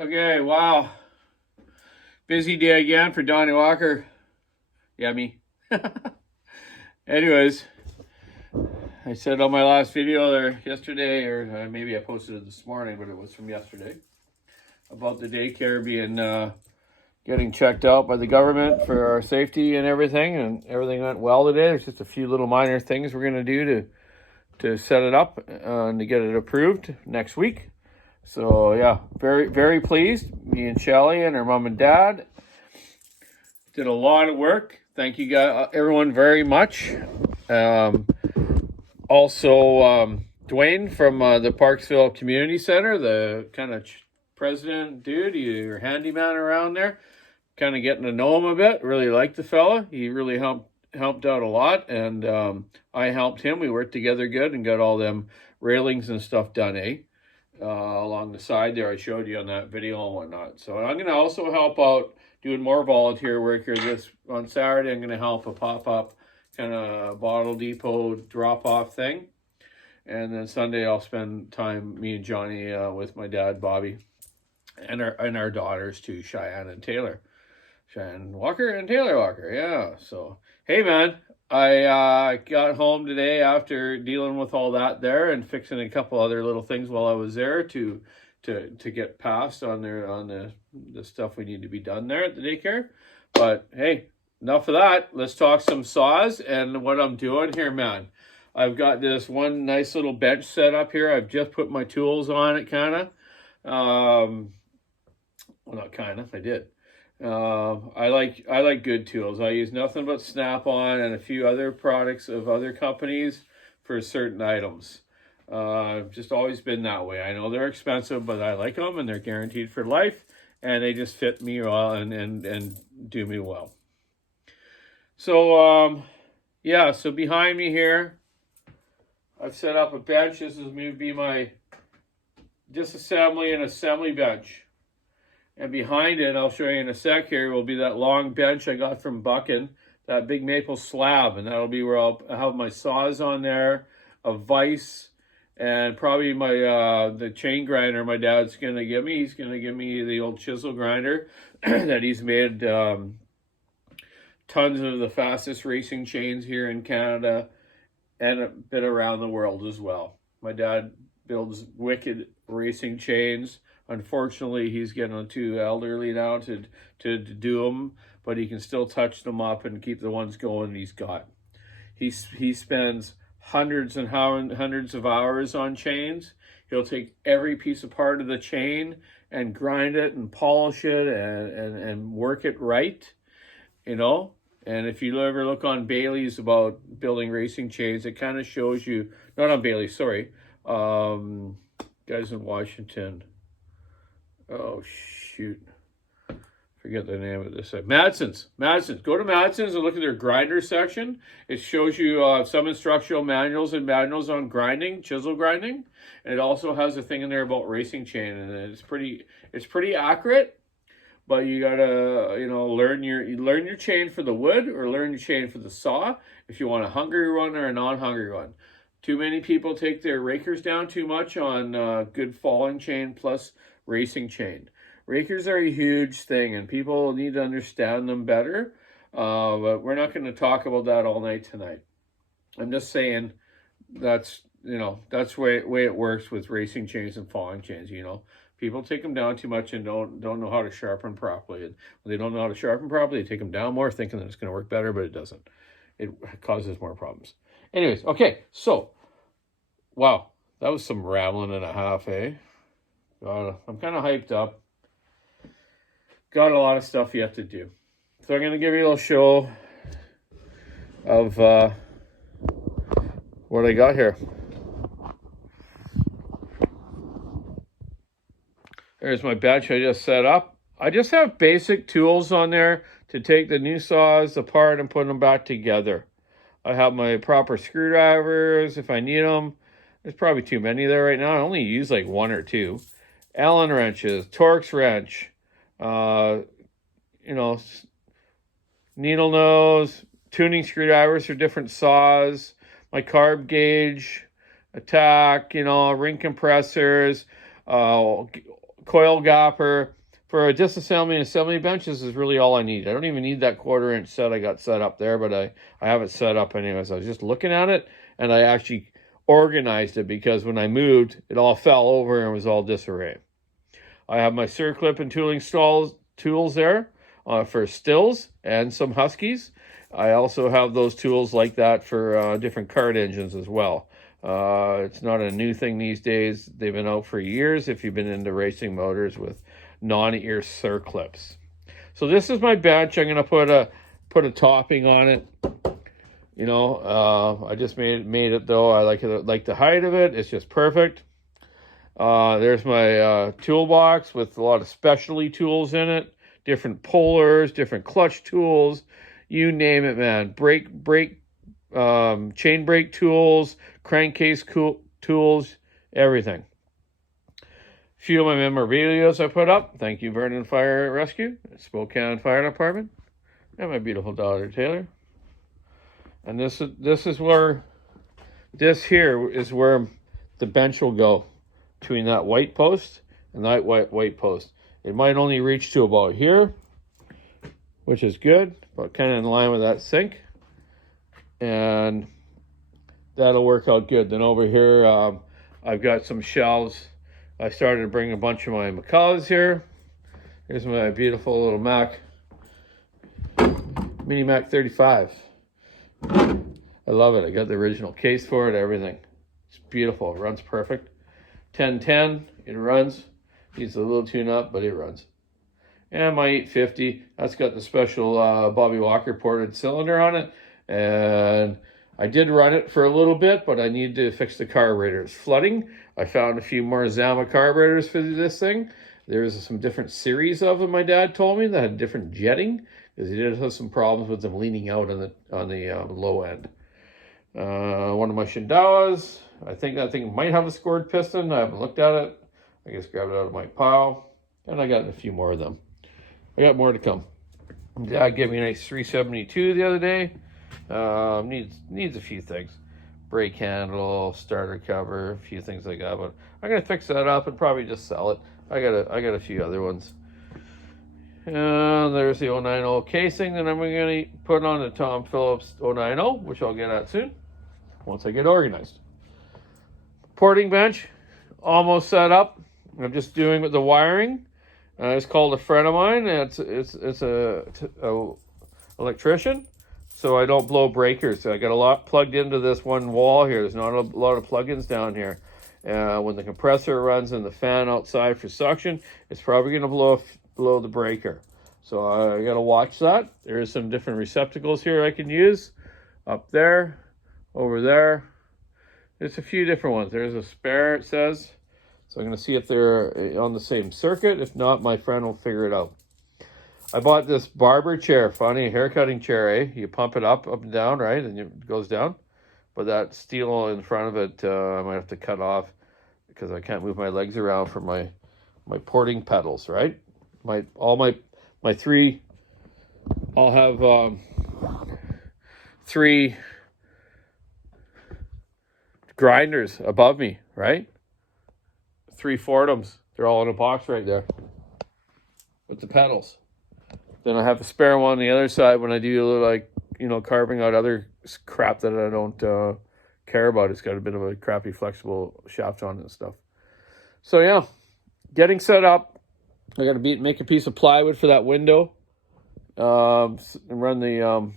Okay, wow. Busy day again for Donny Walker. Yeah, me. Anyways, I said on my last video there yesterday, or maybe I posted it this morning, but it was from yesterday, about the daycare being getting checked out by the government for our safety and everything went well today. There's just a few little minor things we're going to do to set it up and to get it approved next week. So yeah, very, very pleased. Me and Shelly and her mom and dad did a lot of work. Thank you guys, everyone, very much. Also, Dwayne from the Parksville Community Center, the kind of president dude, your handyman around there. Kind of getting to know him a bit. Really liked the fella. He really helped out a lot, and I helped him. We worked together good and got all them railings and stuff done, along the side there. I showed you on that video and whatnot. So I'm going to also help out doing more volunteer work here on Saturday. I'm going to help a pop-up kind of bottle depot drop-off thing. And then Sunday I'll spend time, me and Johnny, with my dad, Bobby, and our daughters too, Cheyenne and Taylor. Cheyenne Walker and Taylor Walker, yeah. So, hey man, I got home today after dealing with all that there and fixing a couple other little things while I was there to get passed on the stuff we need to be done there at the daycare. But hey, enough of that. Let's talk some saws and what I'm doing here, man. I've got this one nice little bench set up here. I've just put my tools on it, kind of. Well, not kind of. I did. I like good tools. I use nothing but Snap-on and a few other products of other companies for certain items. Just always been that way. I know they're expensive, but I like them and they're guaranteed for life, and they just fit me well and do me well. So yeah, so behind me here, I've set up a bench. This is going to be my disassembly and assembly bench. And behind it, I'll show you in a sec here, will be that long bench I got from Buckin, that big maple slab. And that'll be where I'll have my saws on there, a vise, and probably my the chain grinder my dad's going to give me. He's going to give me the old chisel grinder that he's made tons of the fastest racing chains here in Canada and a bit around the world as well. My dad builds wicked racing chains. Unfortunately, he's getting too elderly now to do them, but he can still touch them up and keep the ones going he's got. He spends hundreds and hundreds of hours on chains. He'll take every piece of part of the chain and grind it and polish it and work it right, you know. And if you ever look on Bailey's about building racing chains, it kind of shows you, not on Bailey's, sorry, guys in Washington. Oh, shoot. Forget the name of this. Madsen's. Go to Madsen's and look at their grinder section. It shows you some instructional manuals and manuals on grinding, chisel grinding. And it also has a thing in there about racing chain. And it's pretty accurate. But you gotta, learn your chain for the wood or learn your chain for the saw if you want a hungry one or a non-hungry one. Too many people take their rakers down too much on good falling chain plus racing chain. Rakers are a huge thing and people need to understand them better. But we're not going to talk about that all night tonight. I'm just saying that's the way it works with racing chains and falling chains, People take them down too much and don't know how to sharpen properly. And when they don't know how to sharpen properly, they take them down more thinking that it's going to work better, but it doesn't. It causes more problems. Anyways, okay, so, wow, that was some rambling and a half, eh? I'm kind of hyped up. Got a lot of stuff yet to do. So I'm going to give you a little show of what I got here. There's my bench I just set up. I just have basic tools on there to take the new saws apart and put them back together. I have my proper screwdrivers if I need them. There's probably too many there right now. I only use like one or two. Allen wrenches, Torx wrench, needle nose, tuning screwdrivers for different saws, my carb gauge, attack, ring compressors, coil gapper. For a disassembly and assembly bench, this is really all I need. I don't even need that 1/4 inch set I got set up there, but I have it set up anyways. I was just looking at it, and I actually organized it because when I moved, it all fell over and was all disarray. I have my circlip and tooling tools there for stills and some huskies. I also have those tools like that for different kart engines as well. It's not a new thing these days. They've been out for years if you've been into racing motors with non-ear circlips. So this is my bench. I'm going to put a topping on it. You know, I just made it though. I like the height of it. It's just perfect. There's my toolbox with a lot of specialty tools in it. Different pullers, different clutch tools, you name it, man. Chain brake tools, crankcase tools, everything. A few of my memorabilia I put up. Thank you, Vernon Fire Rescue, Spokane Fire Department, and my beautiful daughter Taylor. And this here is where the bench will go, between that white post and that white post. It might only reach to about here, which is good, but kind of in line with that sink. And that'll work out good. Then over here, I've got some shelves. I started to bring a bunch of my Macau's here. Here's my beautiful little Mini Mac 35. I love it. I got the original case for it, everything. It's beautiful. It runs perfect. 1010, it runs. Needs a little tune up, but it runs. And my 850, that's got the special Bobby Walker ported cylinder on it. And I did run it for a little bit, but I need to fix the carburetor. It's flooding. I found a few more Zama carburetors for this thing. There's some different series of them, my dad told me, that had different jetting, because he did have some problems with them leaning out on the low end. One of my Shindawas, I think that thing might have a scored piston. I haven't looked at it. I just grabbed it out of my pile, and I got a few more of them. I got more to come. Dad gave me a nice 372 the other day. Needs a few things. Brake handle, starter cover, a few things like that. But I'm gonna fix that up and probably just sell it. I got a few other ones. And there's the 090 casing that I'm gonna put on the Tom Phillips 090, which I'll get at soon once I get organized. Porting bench, almost set up. I'm just doing with the wiring. It's called a friend of mine. It's a electrician. So I don't blow breakers. So I got a lot plugged into this one wall here. There's not a lot of plugins down here. When the compressor runs and the fan outside for suction, it's probably going to blow the breaker. So I got to watch that. There's some different receptacles here I can use. Up there, over there. There's a few different ones. There's a spare, it says. So I'm going to see if they're on the same circuit. If not, my friend will figure it out. I bought this barber chair, funny haircutting chair, eh? You pump it up and down, right? And it goes down. But that steel in front of it, I might have to cut off because I can't move my legs around for my porting pedals, right? I'll have 3 grinders above me, right? 3 Fordhams. They're all in a box right there with the pedals. Then I have a spare one on the other side when I do carving out other crap that I don't care about. It's got a bit of a crappy flexible shaft on it and stuff. So yeah, getting set up. I got to make a piece of plywood for that window. And run the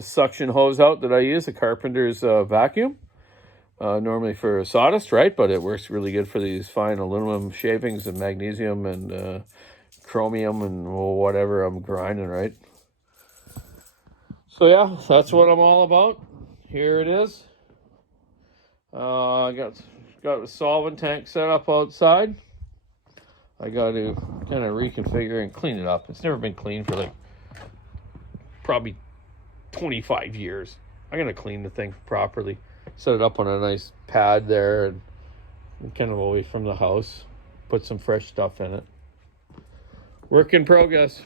suction hose out that I use, a carpenter's vacuum. Normally for sawdust, right? But it works really good for these fine aluminum shavings and magnesium and chromium and whatever I'm grinding, right? So yeah, that's what I'm all about. Here it is. I got a solvent tank set up outside. I got to kind of reconfigure and clean it up. It's never been cleaned for probably 25 years. I got to clean the thing properly. Set it up on a nice pad there and kind of away from the house. Put some fresh stuff in it. Work in progress.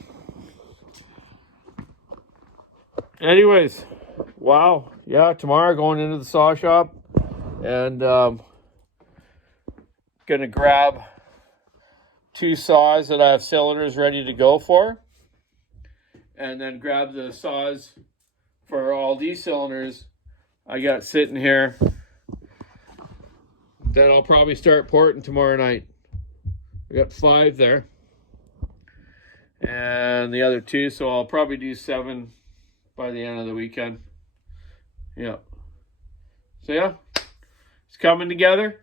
Anyways, wow. Yeah, tomorrow going into the saw shop and gonna grab 2 saws that I have cylinders ready to go for. And then grab the saws for all these cylinders I got sitting here that I'll probably start porting tomorrow night. I got 5 there. And the other 2, so I'll probably do 7 by the end of the weekend. Yeah. So yeah, it's coming together.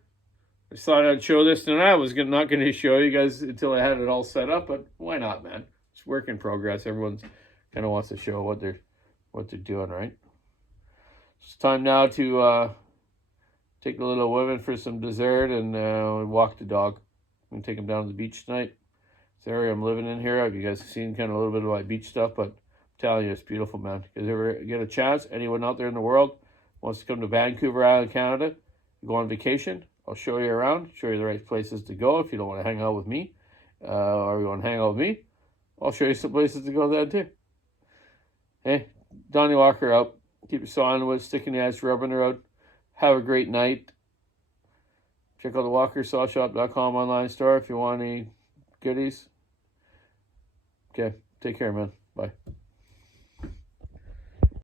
I just thought I'd show this tonight. I was not going to show you guys until I had it all set up, but why not, man? It's work in progress. Everyone's kind of wants to show what they're doing, right? It's time now to take the little women for some dessert and walk the dog. I'm going to take them down to the beach tonight. This area I'm living in here, you guys have seen kind of a little bit of my beach stuff, but I'm telling you, it's beautiful, man. If you ever get a chance, anyone out there in the world wants to come to Vancouver Island, Canada, go on vacation, I'll show you around, show you the right places to go if you don't want to hang out with me, or you want to hang out with me, I'll show you some places to go then too. Hey, Donny Walker out. Keep your saw on the wood, sticking the ice, rubbing her out. Have a great night. Check out the walkersawshop.com online store if you want any goodies. Okay, take care, man. Bye.